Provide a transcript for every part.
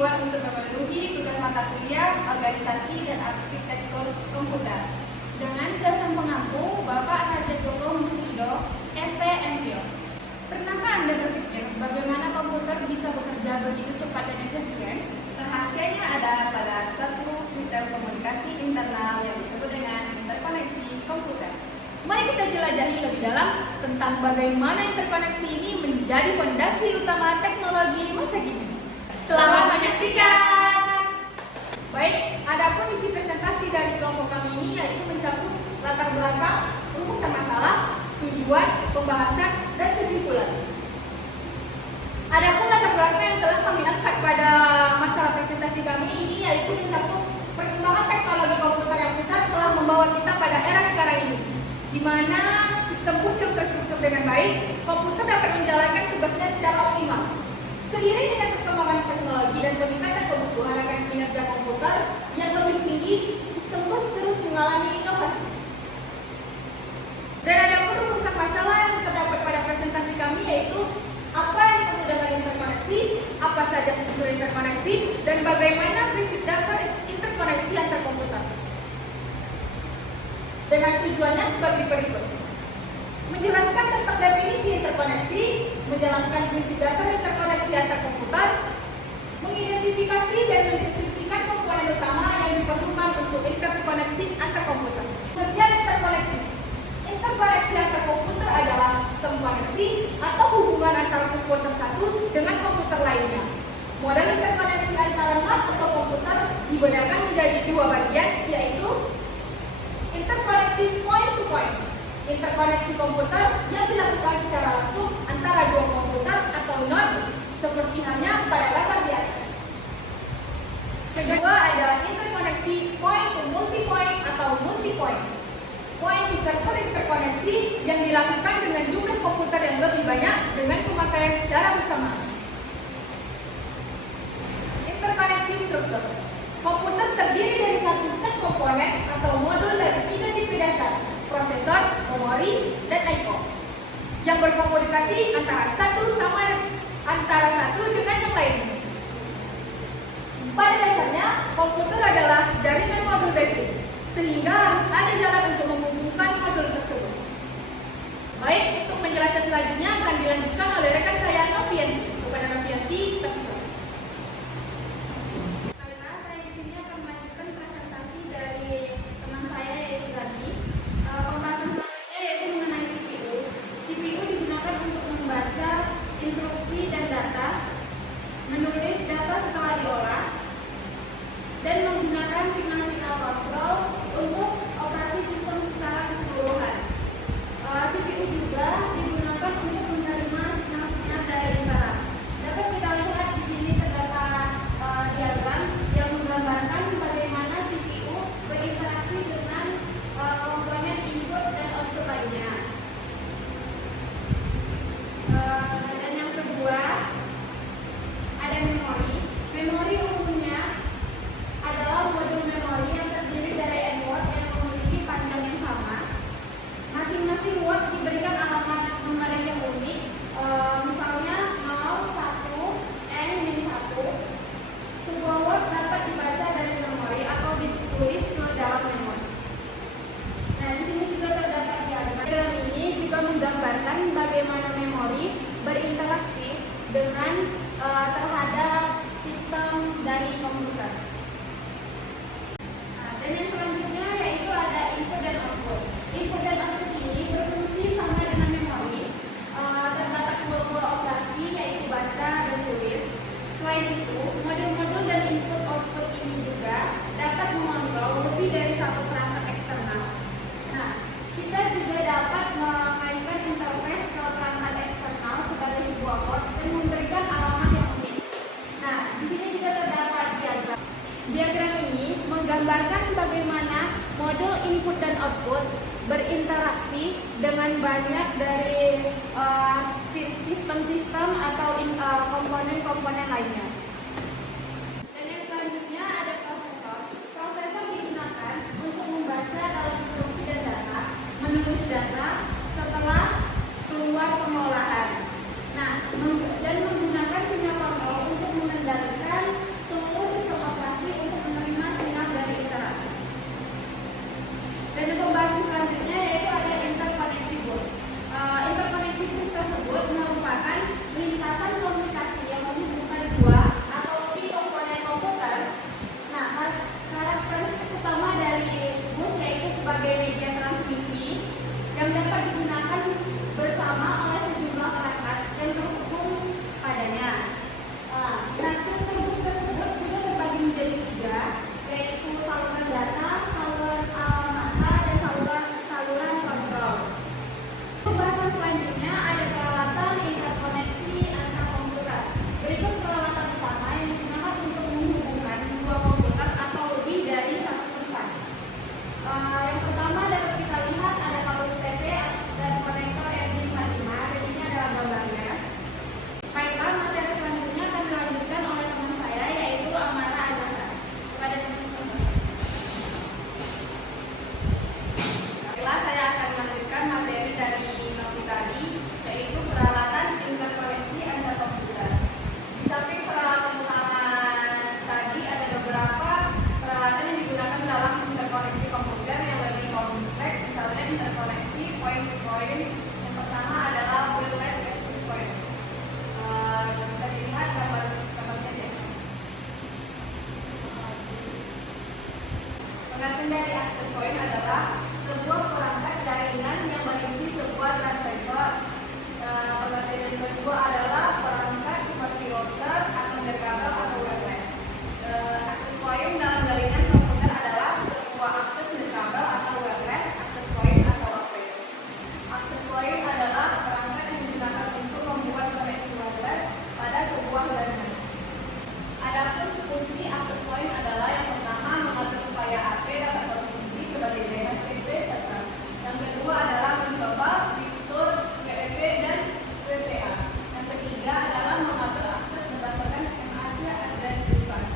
Untuk memenuhi tugas mata kuliah, organisasi, dan arsitektur komputer. Dengan dasar pengampu Bapak Raja Joko Musido, STMPO. Pernahkah Anda berpikir bagaimana komputer bisa bekerja begitu cepat dan efisien? Rahasianya ada pada suatu sistem komunikasi internal yang disebut dengan interkoneksi komputer. Mari kita jelajahi lebih dalam tentang bagaimana interkoneksi ini menjadi fondasi utama teknologi masa kini. Selamat menyaksikan! Baik, adapun isi presentasi dari kelompok kami ini yaitu mencakup latar belakang, rumusan masalah, tujuan, pembahasan, dan kesimpulan. Adapun latar belakang yang telah kami angkat pada masalah presentasi kami ini yaitu mencakup perkembangan teknologi komputer yang pesat telah membawa kita pada era sekarang ini, di mana sistem bus yang terstruktur dengan baik, komputer dapat menjalankan tugasnya secara optimal. Seiring dengan perkembangan teknologi dan peningkatan kebutuhan akan kinerja komputer yang lebih tinggi, sistem bus terus mengalami inovasi. Dan ada pun rumusan masalah yang terdapat pada presentasi kami yaitu apa yang dimaksud dengan interkoneksi, apa saja struktur interkoneksi, dan bagaimana prinsip dasar interkoneksi antar komputer. Dengan tujuannya sebagai berikut: menjelaskan tentang definisi interkoneksi, menjelaskan prinsip dasar interkoneksi antar komputer, mengidentifikasi dan mendeskripsikan komponen utama yang diperlukan untuk interkoneksi antar komputer. Pengertian interkoneksi. Interkoneksi antar komputer adalah sistem koneksi atau hubungan antara komputer satu dengan komputer lainnya. Model interkoneksi antara NAT atau komputer dibedakan menjadi dua bagian, yaitu interkoneksi point to point. Interkoneksi komputer yang dilakukan secara langsung antara dua komputer atau node seperti halnya pada gambar di atas. Kedua ada interkoneksi point to multipoint atau multipoint. Point to server interkoneksi yang dilakukan dengan jumlah komputer yang lebih banyak dengan pemakaian secara bersamaan. Interkoneksi struktur. Komputer terdiri dari satu set komponen atau modul dari 3 tipe dasar: prosesor, memori, dan I/O yang berkomunikasi antara satu dengan yang lainnya. Pada dasarnya, komputer adalah jaringan modul basic, sehingga harus ada jalan untuk menghubungkan modul tersebut. Baik, untuk penjelasan selanjutnya akan dilanjutkan oleh rekan saya Novianti. Kepada Novianti, terima. Menulis data setelah diolah dan menggunakan signal-signal kontrol untuk operasi sistem secara keseluruhan. CPU juga digunakan untuk menerima signal-signal dari internet. Dapat kita lihat di sini terdapat diagram yang menggambarkan bagaimana CPU berinteraksi dengan komponen input dan output lainnya. Dan yang kedua, ada memori. Memori umumnya adalah modul memori yang terdiri dari N-word yang memiliki panjang yang sama. Masing-masing word diberikan alamat numerik yang unik, misalnya 0, 1, N-1. Sebuah word dapat dibaca dari memori atau ditulis ke dalam memori. Nah, di sini juga terdapat diagram ini juga menggambarkan bagaimana memori berinteraksi dengan terhadap sistem dari komputer. Dan yang selanjutnya yaitu ada input dan output. Input dan output ini berfungsi sama dengan memori. Terdapat dua pola operasi yaitu baca dan tulis. Selain itu, modul-modul dan input output ini juga dapat mengontrol lebih dari satu perangkat eksternal. Nah, kita juga dapat mengaitkan interface ke perangkat eksternal sebagai sebuah port dan memberikan alamat yang unik. Nah, di sini juga terdapat sistem atau komponen-komponen lainnya. Dan yang selanjutnya ada prosesor. Prosesor digunakan untuk membaca dalam instruksi dan data, menulis data setelah keluar pengolahan. Nah, dan menggunakan sinyal kontrol untuk mengendalikan seluruh sistem operasi untuk menerima sinyal dari interaksi. Dan pembahasan selanjutnya yaitu ada interkoneksi bus. Interkoneksi bus tersebut merupakan lintasan komunikasi yang menghubungkan dua atau lebih komponen komputer. Nah, karakteristik utama dari bus yaitu sebagai media transmisi yang dapat digunakan bersama oleh sejumlah perangkat yang terhubung padanya. Nah, struktur bus tersebut juga terbagi menjadi tiga, yaitu saluran data, saluran mata, dan saluran kontrol. Pembahasan selanjutnya ada peralatan interkoneksi antar komputer. Berikut peralatan utama yang digunakan untuk menghubungkan dua komputer atau lebih dari satu tempat. Yang pertama dapat kita lihat ada kabel UTP dan konektor RJ45, dan ini adalah gambarnya. Baiklah, materi selanjutnya akan dilanjutkan oleh teman saya yaitu Amara Azhar. Kepada teman-teman. Baiklah, saya akan melanjutkan materi dari topik tadi, yaitu peralatan interkoneksi antar komputer. Di samping peralatan utama tadi ada beberapa peralatan yang digunakan dalam interkoneksi komputer yang lebih kompleks, misalnya interkoneksi point-to-point. Yang pertama adalah wireless access point. Bisa dilihat gambarnya ya. Pengertian dari access point adalah sebuah perangkat jaringan yang berisi sebuah transceiver. Pengertian yang kedua adalah perangkat seperti router atau kabel atau wireless. Access point dalam jaringan komputer adalah sebuah akses kabel atau wireless, access point atau router. Access point adalah perangkat yang digunakan untuk membuat koneksi wireless pada sebuah jaringan. Adapun fungsi access point adalah yang pertama mengatur supaya AP dapat berfungsi sebagai daerah PP serta. Yang kedua adalah mencoba fitur WEP dan WPA. Yang ketiga adalah mengatur akses berdasarkan MAC address bus.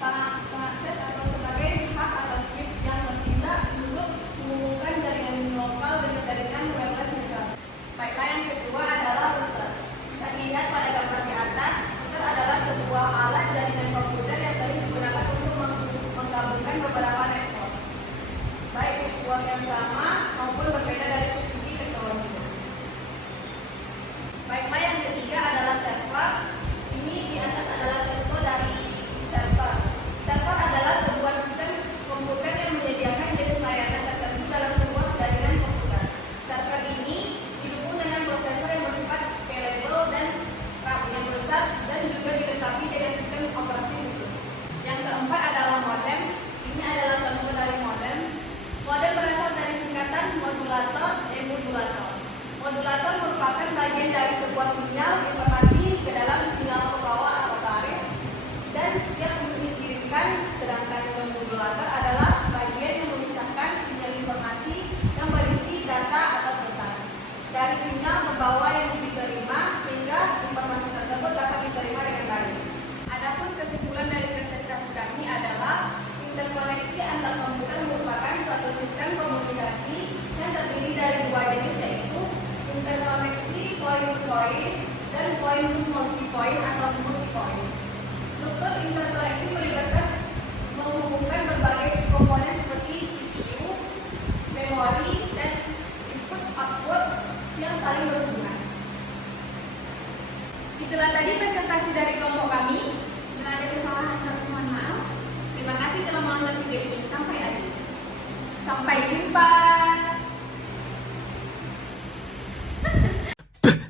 Pengakses atau sebagai hak atau switch yang bertindak untuk menghubungkan jaringan lokal dengan jaringan wireless network. Baiklah, yang kedua adalah router. Bisa dilihat pada gambar di atas, router adalah sebuah alat jaringan komputer yang sering digunakan untuk menggabungkan beberapa network, baik network yang sama maupun berbeda dari segi teknologi. Baiklah, yang ketiga adalah server. Ini di atas adalah contoh dari server. Server adalah sebuah sistem komputer yang menyediakan jenis layanan tertentu dalam sebuah jaringan komputer. Server ini didukung dengan prosesor yang bersifat scalable dan RAM yang besar dan juga dilengkapi dengan sistem operasi khusus. Yang keempat adalah modem. Ini adalah contoh dari modem. Modem berasal dari singkatan modulator dan modulator. Modulator merupakan bagian dari sebuah sinyal informasi ke dalam sinyal pembawa atau tarik dan siap untuk dikirimkan, sedangkan modulator adalah bagian yang memisahkan sinyal informasi yang berisi data atau pesan dari sinyal pembawa yang diterima sehingga informasi tersebut dapat diterima dengan baik. Adapun kesimpulan dari presentasi kami adalah interkoneksi antar komputer merupakan suatu sistem komunikasi yang terdiri dari dua jenis, yaitu interkoneksi point-to-point dan point-to-multipoint atau multipoint. Struktur interkoneksi melibatkan menghubungkan berbagai komponen seperti CPU, memori, dan input-output yang saling berhubungan. Itulah tadi presentasi dari kelompok kami. Bila ada kesalahan, kami mohon maaf. Terima kasih telah menonton video ini sampai akhir. Sampai jumpa.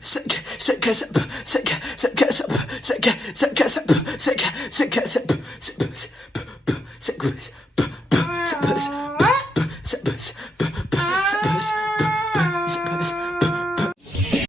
Sek